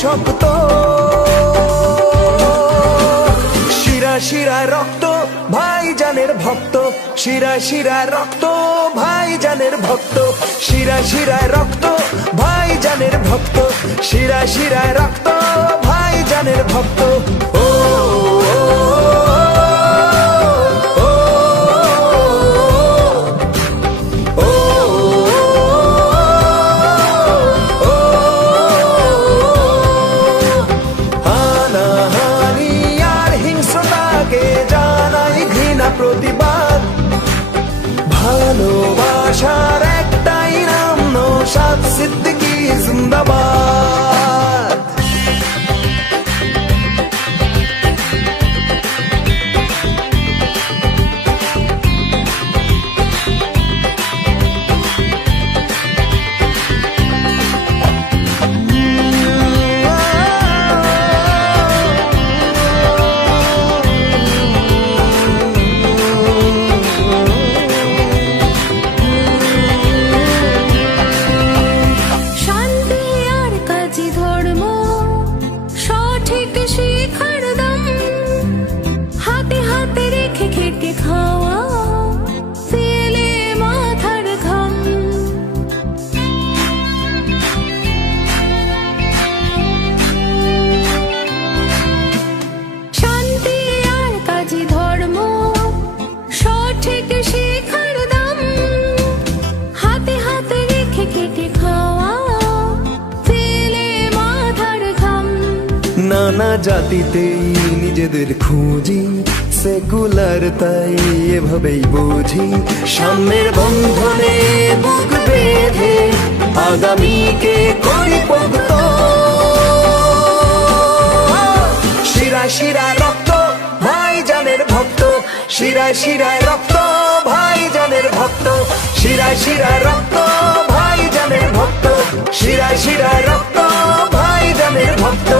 শক্ত, শিরায় শিরায় রক্ত ভাইজানের ভক্ত, শিরায় শিরায় রক্ত ভাইজানের ভক্ত, শিরায় শিরায় রক্ত ভাইজানের ভক্ত, শিরায় শিরায় রক্ত ভাইজানের ভক্ত। ও প্রতিবাদ, ভালোবাসার একটাই নাম, নওশাদ সিদ্দিকী জিন্দাবাদ। নানা জাতিতেই নিজেদের খুঁজি, সেকুলার তাই এভাবেই বুঝি, সাম্যের বন্ধনে বুক বেঁধে আগামীকে করি পোক্ত। শিরায় শিরায় রক্ত ভাইজানের ভক্ত, শিরায় শিরায় রক্ত ভাইজানের ভক্ত, শিরায় শিরায় রক্ত ভাইজানের ভক্ত, শিরায় শিরায় রক্ত ভাইজানের ভক্ত।